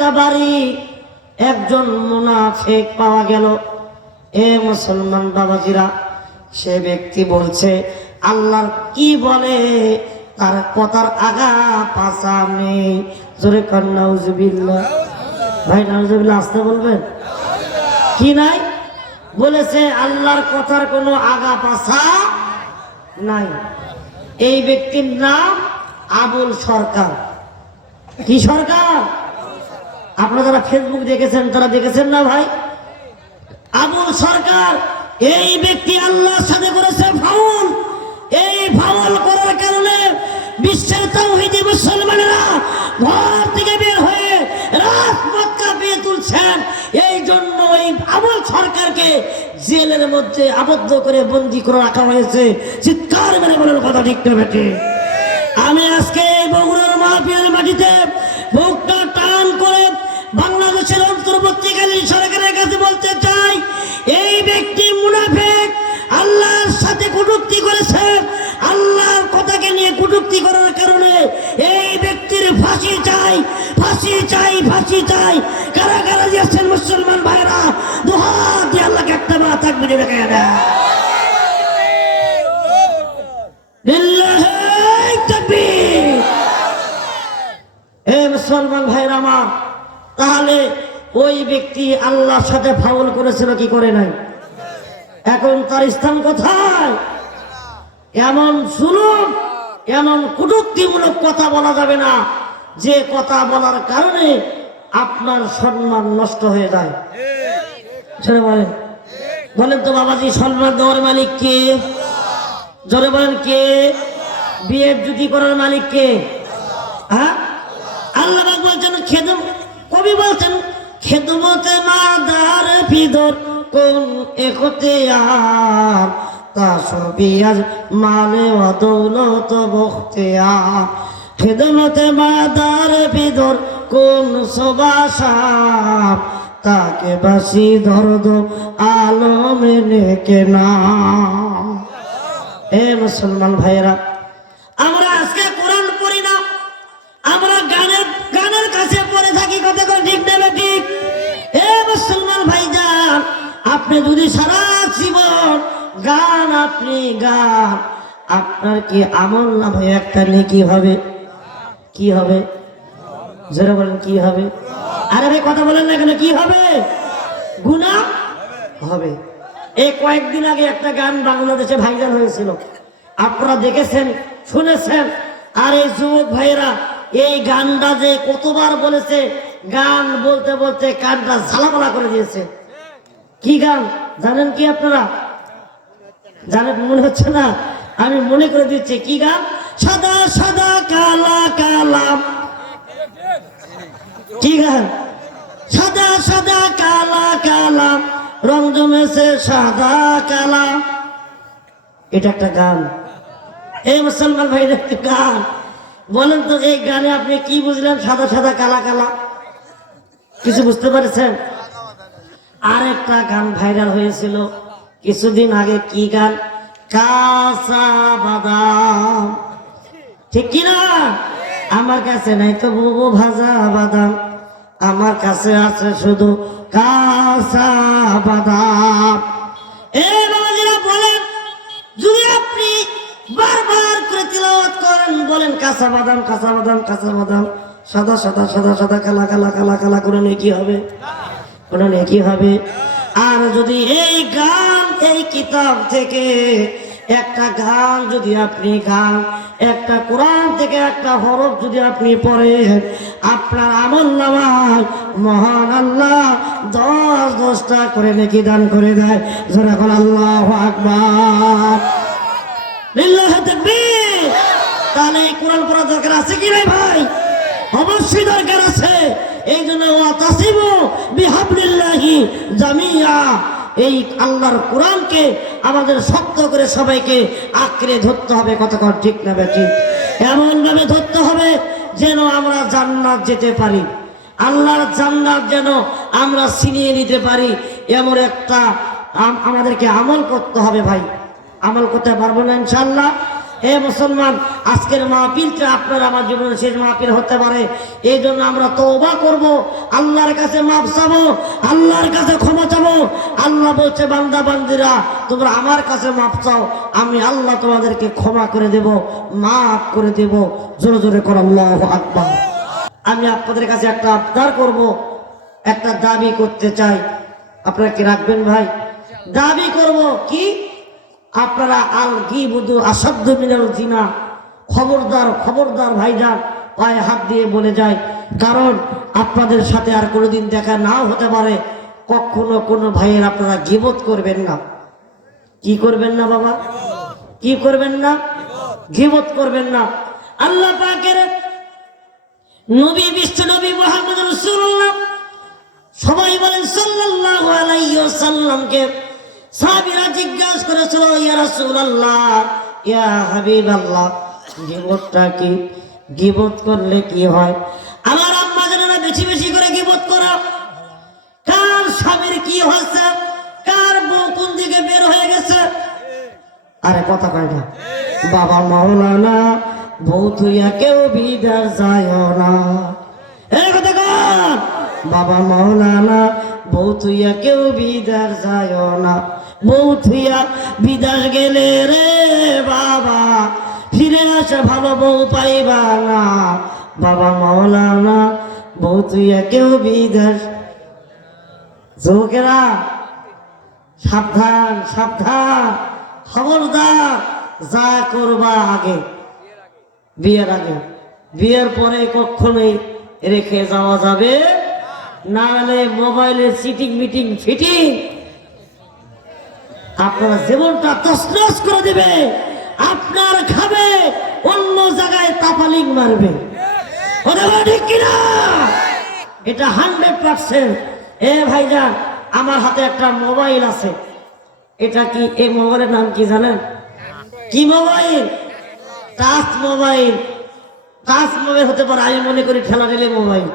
একটা বাড়ি একজন মুনাফেক পাওয়া গেল। এ মুসলমান বাবাজিরা, সে ব্যক্তি বলছে, আল্লাহর কি বলে? তার কথার আগা পাশা নেই জোরে কন্যা উজুবিল্লাহ ভাই, নাউজুবিল্লাহ, আসতে বলবেন? কি নাই? বলেছে, আল্লাহর কথার কোনো আগা পাশা নাই। এই ব্যক্তির নাম আবুল সরকার। কি সরকার? আপনারা যারা ফেসবুক দেখেছেন, তারা দেখেছেন না ভাই? আবুল সরকার, এই ব্যক্তি আল্লাহর সাথে করেছে ফাউল। এই ফাউল করার কারণে বিশ্বের তাওহীদি মুসলমানেরা ঘর থেকে বের হয়ে মক্কা পেয়ে তুলছেন। এই জন্য এই আবুল সরকারকে জেলের মধ্যে আবদ্ধ করে বন্দি করে রাখা হয়েছে। চিৎকার মেরে বলেন কথা ঠিক আমি আজকে বগুড়ার মাহফিলের মাটিতে বাংলাদেশের অন্তর্বর্তীকালীন সরকারের কাছে বলতে চাই, এই ব্যক্তি মুনাফেক, আল্লাহর সাথে কটূক্তি করেছে। আল্লাহর কথাকে নিয়ে কটূক্তি করার কারণে এই ব্যক্তির ফাঁসি চাই ফাঁসি চাই ফাঁসি চাই। কারা কারা যাচ্ছেন মুসলমান ভাইরা, দুহাত দিয়ে আল্লাহকে একটা বার থাকবে দেখা এ মুসলমান ভাইরা আমার, তাহলে ওই ব্যক্তি আল্লাহর সাথে ফাউল করেছিল, কি করে নাই? এখন তার স্থান কোথায়? এমন শুনুন এমন কটুক্তিমূলক কথা বলা যাবে না। যে কথা বলার কারণে আপনার সম্মান নষ্ট হয়ে যায়। বলেন। তো বাবাজি, সম্মান দেওয়ার মালিক কে? জোরে বলেন কে? বিয়ে জুতি করার মালিক কে? হ্যাঁ? আল্লাহ বলছেন, খেদম কবি বলছেন খেদমতে মাদার ভিতর কোন একতে আর তা সবই আজ মালে অদৌলত বখতিয়ার। খেদমতে মাদার ভিতর কোন সবাসার তাকে বাসি ধরদ আলমে নেকে না এ মুসলমান ভাইয়েরা আপনি যদি সারা জীবন গান আপনি গান। আপনার কি আমল না ভাই? একটা নেকি হবে? কি হবে? যারা বলেন, কি হবে? আরে ভাই, কথা বলেন না কেন? কি হবে? গুণা হবে। এই কয়েকদিন আগে একটা গান বাংলাদেশে ভাইরাল হয়েছিল। আপনারা দেখেছেন, শুনেছেন? আর এই যুবক ভাইয়েরা, এই গানটা যে কতবার বলেছে, গান বলতে বলতে কানটা ঝালাপালা করে দিয়েছে। কি গান? জানেন কি আপনারা? জানেন, মনে হচ্ছে না? আমি মনে করে দিচ্ছি, কি গান? সাদা সাদা, কালা কালা। কি গান? সাদা সাদা, কালা কালা। রং জমেছে সাদা, কালা। এটা একটা গান। এই মুসলমান ভাই একটা গান। বলেন তো, এই গানে আপনি কি বুঝলেন, সাদা সাদা, কালা কালা? কিছু বুঝতে পারছেন? আর একটা গান ভাইরাল হয়েছিল। কিছুদিন আগে কি গান? কাঁচা বাদাম। ঠিক কিনা? আমার কাছে নাই তো বুবু ভাজা বাদাম। আমার কাছে আছে শুধু কাঁচা বাদাম। বলেন, যদি আপনি বারবার করেন, বলেন কাঁচা বাদাম কাঁচা বাদাম কাঁচা বাদাম, সাদা সাদা সাদা সাদা, কালা কালা কালা কালা করে নিয়ে কি হবে? কোনো নেকি হবে? আর যদি এই গান, এই কিতাব থেকে একটা গান যদি আপনি গান, একটা কোরআন থেকে একটা হরফ যদি আপনি পড়েন, আপনার আমল নামায় মহান আল্লাহ দশ দশটা করে নাকি দান করে দেয়। যারা এখন আল্লাহ তাকবীর। তাহলে এই কোরআন পড়ার দরকার আছে কি রে ভাই? অবশ্যই দরকার আছে। এই জন্য ও বিহাবলিল্লাহি জামিয়া। এই আল্লাহর কোরআনকে আমাদের শক্ত করে সবাইকে আঁকড়ে ধরতে হবে কতক্ষণ ঠিক না বেঠিক? এমন ভাবে ধরতে হবে যেন আমরা জান্নাত যেতে পারি। আল্লাহর জান্নাত যেন আমরা ছিনিয়ে নিতে পারি। এমন একটা আমাদেরকে আমল করতে হবে ভাই। আমল করতে পারব না ইনশাল্লাহ এ মুসলমান, আজকের মাহফিলটা আপনার আমার জীবনের শেষ মাহফিল হতে পারে। এই জন্য আমরা তওবা করব, আল্লাহর কাছে মাপ চাবো, আল্লাহর কাছে ক্ষমা চাবো। আল্লাহ বলছে, বান্দা, বান্দিরা, তোমরা আমার কাছে মাপ চাও, আমি আল্লাহ তোমাদেরকে ক্ষমা করে দেব, মাফ করে দেব। জোরে জোরে করো আল্লাহ আকবার। আমি আপনাদের কাছে একটা আবদার করব, একটা দাবি করতে চাই। আপনারা কি রাখবেন ভাই? দাবি করব, কি? আপনারা আল কি বুধু আসাধ্য মিনাল জিনা। খবরদার খবরদার ভাইজান, পায়ে হাত দিয়ে বলে যায়, কারণ আপনাদের সাথে আর কোনোদিন দেখা নাও হতে পারে। কখনো কোনো ভাইয়ের আপনারা গিবত করবেন না। কি করবেন না বাবা? কি করবেন না? গিবত করবেন না। আল্লাহ পাকের নবী, বিশ্ব নবী মোহাম্মদ রাসূলুল্লাহ সবাই বলেন, সাল্লাল্লাহু আলাইহি ওয়াসাল্লামকে সাহাবীরা জিজ্ঞাসা করেছিল, ইয়া রাসূলুল্লাহ, ইয়া হাবিবাল্লাহ, গিবতটা কি? গিবত করলে কি হয়? আমার আম্মা জানেনা, বেশি বেশি করে গিবত করা। কার স্বামীর কি হয়েছে? কার বউ কোন দিকে বের হয়ে গেছে? আরে কথা কয় না। বাবা মাওলানা, বউ তুইয়া কেউ বিদার যায় না। এ কথা কর বাবা মাওলানা, বউ তুইয়া কেউ বিদার যায় না। বউ তুইয়া বিদার গেলে রে বাবা। ফিরে আসে ভালো বউ পাইবা না। বাবা মাওলানা বউ তুইয়া কেউ বিদার যুবকেরা, সাবধান সাবধান। খবরদার, যা করবা আগে। বিয়ের আগে। বিয়ের পরে কখনোই রেখে যাওয়া যাবে। না হলে মোবাইলে সিটিং মিটিং ফিটিং আপনার জীবনটা তসনস করে দিবে। আপনার খাবে, অন্য জায়গায় তাপালিং মারবে। কিনা? এটা হান্ড্রেড পার্সেন্ট। এ ভাইজান, আমার হাতে একটা মোবাইল আছে। এটা কি এই মোবাইলের নাম কি জানেন? কি mobile? Touch mobile. Touch mobile হতে পারে, আমি মনে করি ঠেলা ঠেলে মোবাইল।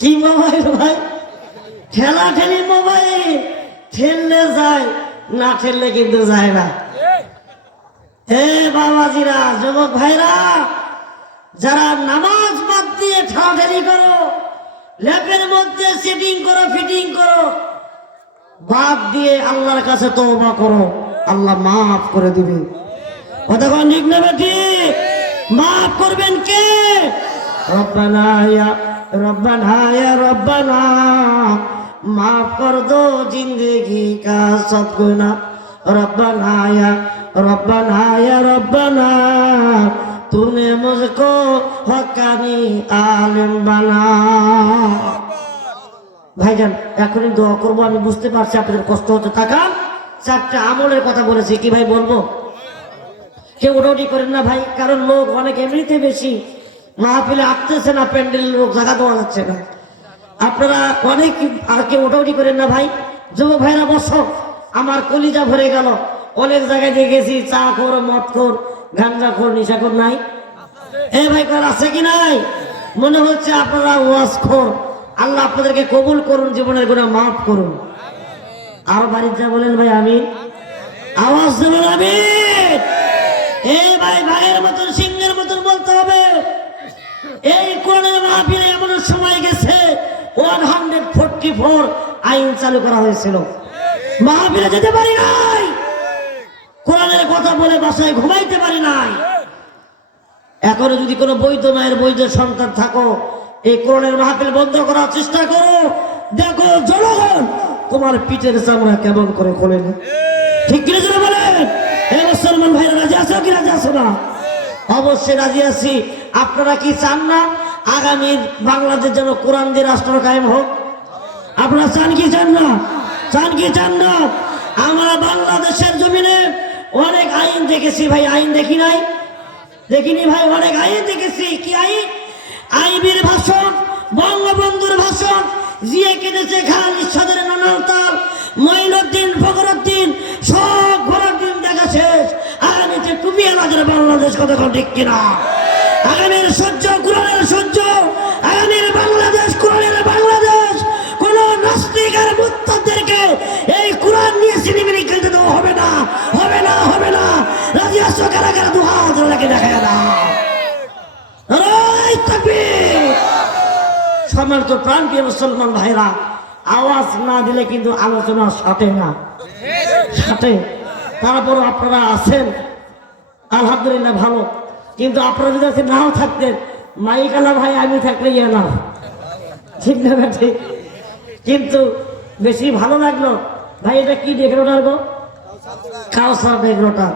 কি মোবাইল ভাই? ঠেলা ঠেলি মোবাইল। ঠেললে যায়। না ঠেললে কিন্তু যায় না। হে বাবাজিরা যুবক ভাইরা যারা নামাজ বাদ দিয়ে ঠেলাঠেলি করো ল্যাপের মধ্যে সেটিং করো ফিটিং করো বাদ দিয়ে আল্লাহর কাছে তওবা করো আল্লাহ মাফ করে দিবে। কতক্ষণ ঠিক নেবে ঠিক? মাফ করবেন কে? রব্বানা রব্বানা রব্বানা। মাফ कर दो जिंदगी का सब गुना रब्बाना या रब्बाना या रब्बाना तूने मुझको हकानी आलिम बना ভাইজান এখনই দোয়া করবো আমি বুঝতে পারছি আপনাদের কষ্ট হচ্ছে টাকা চারটা আমলের কথা বলেছি কি ভাই বলবো কেউ ওটাউটি করেন না ভাই কারণ লোক অনেক এমনিতে বেশি মাহফিলে আসতেছে না প্যান্ডেলের লোক জায়গা দেওয়া যাচ্ছে না আপনারা অনেক আর কেউ ওটাউটি করেন না ভাই? যুবক ভাইরা, বসো। আমার কলিজা ভরে গেল। অনেক জায়গায় দেখেছি চা খোর মদ খোর গাঞ্জা খোর নিশা খোর নাই। এ ভাই কর আছে কি নাই? মনে হচ্ছে আপনারা ওয়াজ খোর আল্লাহ আপনাদেরকে কবুল করুন, জীবনের গুণা মাফ করুন। আর বাড়ির যা বলেন ভাই আমি আওয়াজ দেবেন আমি এ ভাই, ভাইয়ের মতন, সিংহের মতন বলতে হবে। এই কোরআনের মাহফিলে এমন সময় গেছে ওয়ান হান্ড্রেড ফোরটি ফোর আইন চালু করা হয়েছিল। মাহফিলে যেতে পারি নাই। কোরআনের কথা বলে বাসায় ঘুমাইতে পারি নাই। এখনও যদি কোনো বৈধ মায়ের বৈধ সন্তান থাকো, এই কোরআনের মাহফিল বন্ধ করার চেষ্টা করো। দেখো, জনগণ, তোমার পিঠের চামড়া কেমন করে খোলে না? ঠিক বলেন? এ মুসলমান ভাই রাজি আছো কি রাজি আছো না? অবশ্যই রাজি আছি। আপনারা কি চান না? আগামী বাংলাদেশ যেন কোরআন দিয়ে রাষ্ট্র কায়েম হোক? আপনারা চান কি চান না? চান কি চান না? আমরা বাংলাদেশের জমিনে অনেক আইন দেখেছি ভাই, আইন দেখি নাই? দেখিনি ভাই, অনেক আইন দেখেছি। কি আইন? আইবির ভাষণ, বঙ্গবন্ধুর ভাষণ, জিয়ে কেটেছে খান ঈশ্বরের নানান তাল মঈনুদ্দিন ফখরুদ্দিন, সব ফখরুদ্দিন দেখা শেষ। আগামীতে টুপি আলাদের বাংলাদেশ কতক্ষণ ঠিক কিনা? আগামীর সহ্য, কোরআনের সহ্য কোন নাস্তিক এই কোরআন নিয়ে সিনেমিনি খেলতে দেওয়া হবে না হবে না হবে না। রাজি আসো কারা কারা দুহাত দেখা দাও। এই তাকবীর! সম্মানিত প্রাণ প্রিয় মুসলমান ভাইরা, আওয়াজ না দিলে কিন্তু আলোচনা সাটে না। সাথে তারপর আপনারা আছেন, আলহামদুলিল্লাহ ভালো। কিন্তু আপনারা যদি নাও থাকতেন, মাইক আলা ভাই আমি থাকলে ইয়ে না। ঠিক না ঠিক কিন্তু বেশি ভালো লাগল। ভাই, এটা কি ডেকোরেটার গো কাউসার ডেকোরেটার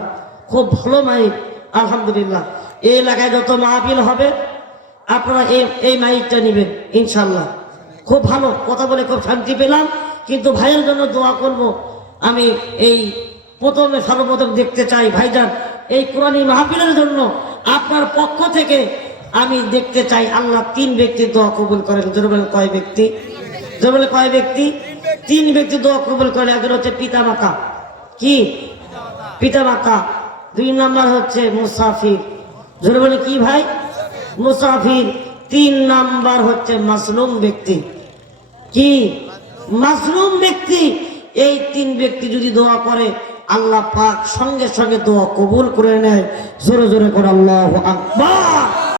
খুব ভালো মাইক, আলহামদুলিল্লাহ। এই এলাকায় যত মাহফিল হবে, আপনারা এই এই মাইকটা নেবেন ইনশাল্লাহ খুব ভালো, কথা বলে খুব শান্তি পেলাম। কিন্তু ভাইয়ের জন্য দোয়া করব। আমি এই প্রথমে সর্বপ্রথম দেখতে চাই, ভাইজান, এই কোরআনী মাহফিলের জন্য আপনার পক্ষ থেকে আমি দেখতে চাই, আল্লাহ তিন ব্যক্তির দোয়া কবুল করেন। জোরে বলেন, কয় ব্যক্তি? জোরে বলে কয় ব্যক্তি? তিন ব্যক্তি দোয়া কবুল করে একজন হচ্ছে পিতা মাতা। কি? পিতা মাতা। দুই নাম্বার হচ্ছে মুসাফির। জোরে বলে কি ভাই? মুসাফির। তিন নাম্বার হচ্ছে মাসলুম ব্যক্তি। কি? মাসলুম ব্যক্তি। এই তিন ব্যক্তি যদি দোয়া করে, আল্লাহ পাক সঙ্গে সঙ্গে দোয়া কবুল করে নেয়। জোরে জোরে করে আল্লাহ আকবার।